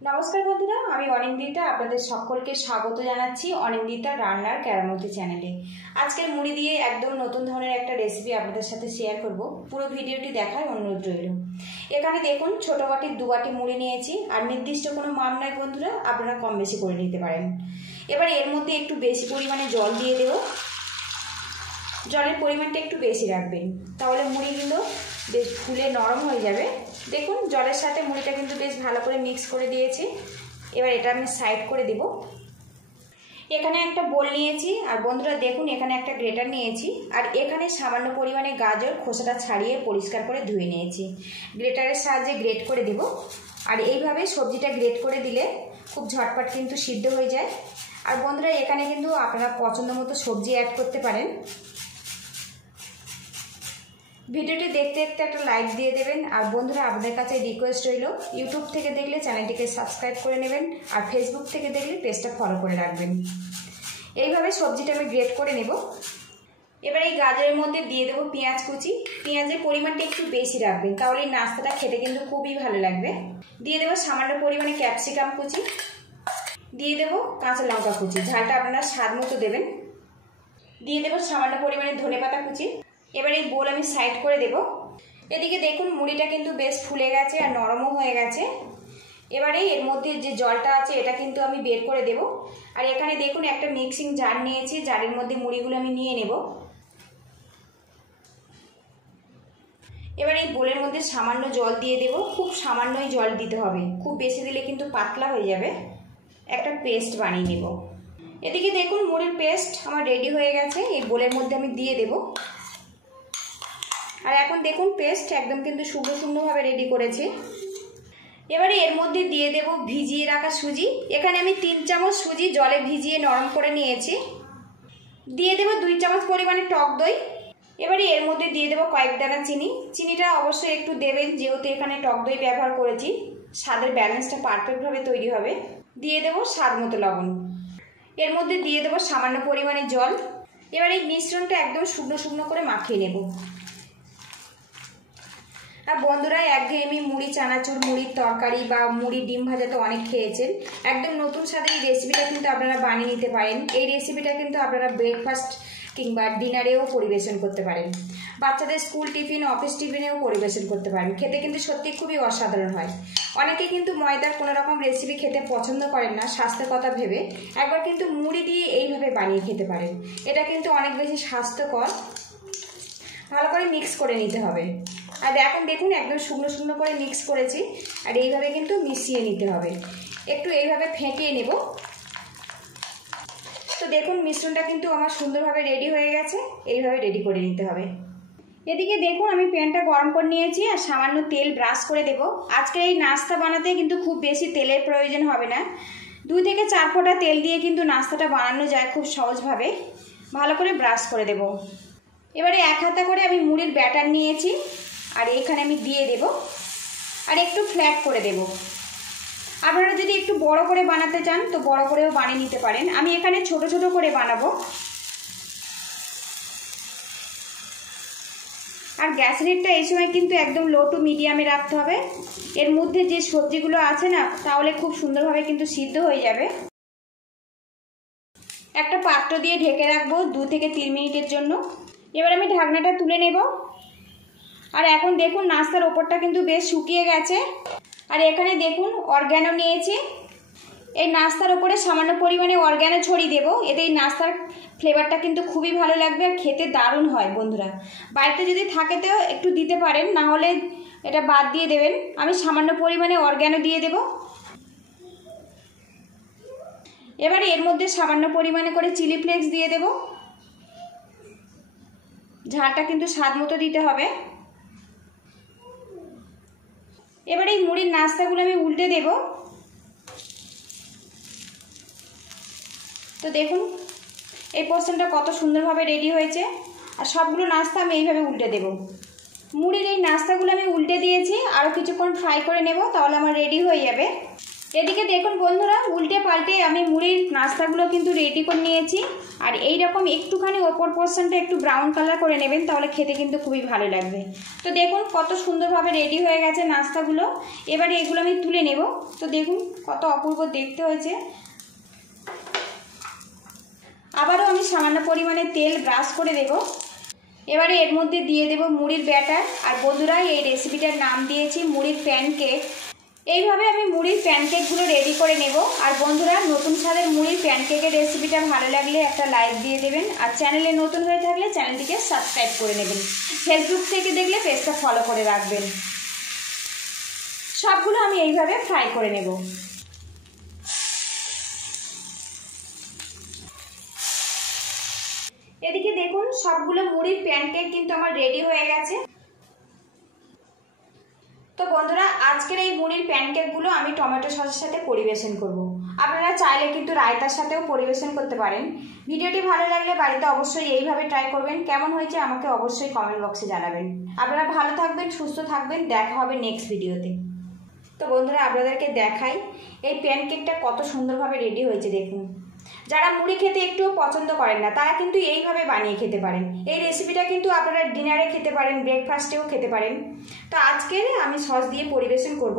নমস্কার বন্ধুরা, আমি অনিন্দিতা। আপনাদের সকলকে স্বাগত জানাচ্ছি অনিন্দিতা রান্নার কেরামতি চ্যানেলে। আজকের মুড়ি দিয়ে একদম নতুন ধরনের একটা রেসিপি আপনাদের সাথে শেয়ার করব। পুরো ভিডিওটি দেখার অনুরোধ রইল। এখানে দেখুন ছোট বাটির 2 বাটি মুড়ি নিয়েছি, আর নির্দিষ্ট কোনো মাপ নাই বন্ধুরা, আপনারা কম বেশি করে নিতে পারেন। এবার এর মধ্যে একটু বেশি পরিমাণে জল দিয়ে দেব। জলের পরিমাণটা একটু বেশি রাখবেন, তাহলে মুড়িগুলো বেশ ফুলে নরম হয়ে যাবে। দেখুন জলের সাথে মুড়িটা কিন্তু বেশ ভালো করে মিক্স করে দিয়েছি। এবার এটা আমি সাইড করে দিব। এখানে একটা বোল নিয়েছি, আর বন্ধুরা দেখুন এখানে একটা গ্রেটার নিয়েছি, আর এখানে সামান্য পরিমাণে গাজর খোসাটা ছাড়িয়ে পরিষ্কার করে ধুয়ে নিয়েছি। গ্রেটারের সাহায্যে গ্রেট করে দিব। আর এইভাবে সবজিটা গ্রেট করে দিলে খুব ঝটপট কিন্তু সিদ্ধ হয়ে যায়। আর বন্ধুরা এখানে কিন্তু আপনারা পছন্দ মতো সবজি অ্যাড করতে পারেন। ভিডিওটি দেখতে দেখতে একটা লাইক দিয়ে দেবেন। আর বন্ধুরা আপনাদের কাছে রিকোয়েস্ট রইল, ইউটিউব থেকে দেখলে চ্যানেলটিকে সাবস্ক্রাইব করে নেবেন, আর ফেসবুক থেকে দেখলে পেজটা ফলো করে রাখবেন। এইভাবে সবজিটা আমি গ্রেট করে নেব। এবার এই গাজরের মধ্যে দিয়ে দেবো পেঁয়াজ কুচি। পেঁয়াজের পরিমাণটা একটু বেশি রাখবেন, তাহলে এই নাস্তাটা খেতে কিন্তু খুবই ভালো লাগবে। দিয়ে দেবো সামান্য পরিমাণে ক্যাপসিকাম কুচি, দিয়ে দেবো কাঁচা লঙ্কা কুচি, ঝালটা আপনারা স্বাদ মতো দেবেন। দিয়ে দেবো সামান্য পরিমাণে ধনেপাতা কুচি। এবার এই বোল আমি সাইড করে দেব। এদিকে দেখুন মুড়িটা কিন্তু বেশ ফুলে গেছে আর নরমও হয়ে গেছে। এবারে এর মধ্যে যে জলটা আছে এটা কিন্তু আমি বের করে দেব। আর এখানে দেখুন একটা মিক্সিং জার নিয়েছি, জারের মধ্যে মুড়িগুলো আমি নিয়ে নেব। এবার এই বোলের মধ্যে সামান্য জল দিয়ে দেব। খুব সামান্যই জল দিতে হবে, খুব বেশি দিলে কিন্তু পাতলা হয়ে যাবে। একটা পেস্ট বানিয়ে নেব। এদিকে দেখুন মুড়ির পেস্ট আমার রেডি হয়ে গেছে, এই বোলের মধ্যে আমি দিয়ে দেব। আর এখন দেখুন পেস্ট একদম কিন্তু সুন্দরভাবে রেডি করেছি। এবারে এর মধ্যে দিয়ে দেব ভিজিয়ে রাখা সুজি। এখানে আমি 3 চামচ সুজি জলে ভিজিয়ে নরম করে নিয়েছি। দিয়ে দেব 2 চামচ পরিমাণে টক দই। এবারে এর মধ্যে দিয়ে দেব কয়েক দানা চিনি। চিনিটা অবশ্যই একটু দেবেন, যেহেতু এখানে টক দই ব্যবহার করেছি, স্বাদের ব্যালেন্সটা পারফেক্টভাবে তৈরি হবে। দিয়ে দেব স্বাদ মতো লবণ। এর মধ্যে দিয়ে দেব সামান্য পরিমাণে জল। এবার এই মিশ্রণটা একদম শুকনো করে মাখিয়ে নেব। আর বন্ধুরা একঘেয়েমি মুড়ি চানাচুর, মুড়ির তরকারি বা মুড়ি ডিম ভাজা তো অনেক খেয়েছেন। একদম নতুন স্বাদের এই রেসিপিটা কিন্তু আপনারা বানিয়ে নিতে পারেন। এই রেসিপিটা কিন্তু আপনারা ব্রেকফাস্ট কিংবা ডিনারেও পরিবেশন করতে পারেন। বাচ্চাদের স্কুল টিফিন, অফিস টিফিনেও পরিবেশন করতে পারেন। খেতে কিন্তু সত্যি খুবই অসাধারণ হয়। অনেকে কিন্তু ময়দার কোনো রকম রেসিপি খেতে পছন্দ করেন না স্বাস্থ্যের কথা ভেবে। একবার কিন্তু মুড়ি দিয়ে এইভাবে বানিয়ে খেতে পারেন। এটা কিন্তু অনেক বেশি স্বাস্থ্যকর। ভালো করে মিক্স করে নিতে হবে। আর এখন দেখুন একদম শুকনো করে মিক্স করেছি। আর এইভাবে কিন্তু মিশিয়ে নিতে হবে। একটু এইভাবে ফেটিয়ে নেব। তো দেখুন মিশ্রণটা কিন্তু আমার সুন্দরভাবে রেডি হয়ে গেছে। এইভাবে রেডি করে নিতে হবে। এদিকে দেখুন আমি প্যানটা গরম করে নিয়েছি, আর সামান্য তেল ব্রাশ করে দেব। আজকে এই নাস্তা বানাতে কিন্তু খুব বেশি তেলের প্রয়োজন হবে না। 2 থেকে 4 ফোঁটা তেল দিয়ে কিন্তু নাস্তাটা বানানো যায় খুব সহজভাবে। ভালো করে ব্রাশ করে দেব। এবারে 1 হাতা করে আমি মুড়ির ব্যাটার নিয়েছি, আর এখানে আমি দিয়ে দেব। আর একটু ফ্ল্যাট করে দেব। আপনারা যদি একটু বড় করে বানাতে চান তো বড় করেও বানিয়ে নিতে পারেন। আমি এখানে ছোট করে বানাবো। আর গ্যাস রেটটা এই সময় কিন্তু একদম লো টু মিডিয়ামে রাখতে হবে। এর মধ্যে যে সবজিগুলো আছে না, তাহলে খুব সুন্দরভাবে কিন্তু সিদ্ধ হয়ে যাবে। একটা পাত্র দিয়ে ঢেকে রাখবো 2 থেকে 3 মিনিটের জন্য। এবার আমি ঢাকনাটা তুলে নেব। আর এখন দেখুন নাস্তার ওপরটা কিন্তু বেশ শুকিয়ে গেছে। আর এখানে দেখুন অরগ্যানো নিয়েছি। এই নাস্তার ওপরে সামান্য পরিমাণে অরগ্যানো ছড়িয়ে দেবো। এতে এই নাস্তার ফ্লেভারটা কিন্তু খুবই ভালো লাগবে, আর খেতে দারুণ হয়। বন্ধুরা বাড়িতে যদি থাকে তো একটু দিতে পারেন, না হলে এটা বাদ দিয়ে দেবেন। আমি সামান্য পরিমাণে অরগ্যানো দিয়ে দেব। এবারে এর মধ্যে সামান্য পরিমাণে করে চিলি ফ্লেক্স দিয়ে দেব। ঝালটা কিন্তু স্বাদ মতো দিতে হবে। এবারে এই মুড়ির নাস্তাগুলো আমি উল্টে দেব। তো দেখুন এই পোর্শনটা কত সুন্দরভাবে রেডি হয়েছে। আর সবগুলো নাস্তা আমি এইভাবে উল্টে দেব। মুড়ির এই নাস্তাগুলো আমি উল্টে দিয়েছি, আরও কিছুক্ষণ ফ্রাই করে নেব, তাহলে আমার রেডি হয়ে যাবে। এদিকে দেখুন বন্ধুরা, উল্টে পাল্টে আমি মুড়ির নাস্তাগুলো কিন্তু রেডি করে নিয়েছি। আর এই রকম একটুখানি ওপর পোর্শনটা একটু ব্রাউন কালার করে নেবেন, তাহলে খেতে কিন্তু খুবই ভালো লাগবে। তো দেখুন কত সুন্দরভাবে রেডি হয়ে গেছে নাস্তাগুলো। এবারে এগুলো আমি তুলে নেব। তো দেখুন কত অপূর্ব দেখতে হয়েছে। আবারও আমি সামান্য পরিমাণে তেল ব্রাশ করে দেব। এবারে এর মধ্যে দিয়ে দেব মুড়ির ব্যাটার। আর বন্ধুরা, এই রেসিপিটার নাম দিয়েছি মুড়ির প্যানকেক। এইভাবে আমি মুড়ির প্যানকেকগুলো রেডি করে নেব। আর বন্ধুরা, নতুন স্বাদের মুড়ির প্যানকেকের রেসিপিটা ভালো লাগলে একটা লাইক দিয়ে দেবেন। আর চ্যানেলে নতুন হয়ে থাকলে চ্যানেলটিকে সাবস্ক্রাইব করে নেবেন। ফেসবুক থেকে দেখলে পেজটা ফলো করে রাখবেন। সবগুলো আমি এইভাবে ফ্রাই করে নেব। এদিকে দেখুন সবগুলো মুড়ির প্যানকেক কিন্তু আমার রেডি হয়ে গেছে। তো বন্ধুরা, আজকের এই মুড়ির প্যানকেকগুলো আমি টমেটো সসের সাথে পরিবেশন করব। আপনারা চাইলে কিন্তু রায়তার সাথেও পরিবেশন করতে পারেন। ভিডিওটি ভালো লাগলে বাড়িতে অবশ্যই এইভাবে ট্রাই করবেন। কেমন হয়েছে আমাকে অবশ্যই কমেন্ট বক্সে জানাবেন। আপনারা ভালো থাকবেন, সুস্থ থাকবেন। দেখা হবে নেক্সট ভিডিওতে। তো বন্ধুরা, আপনাদেরকে দেখাই এই প্যানকেকটা কত সুন্দরভাবে রেডি হয়েছে। দেখুন, যারা মুড়ি খেতে একটুও পছন্দ করেন না তারা কিন্তু এইভাবে বানিয়ে খেতে পারেন। এই রেসিপিটা কিন্তু আপনারা ডিনারে খেতে পারেন, ব্রেকফাস্টেও খেতে পারেন। তো আজকে আমি সস দিয়ে পরিবেশন করব।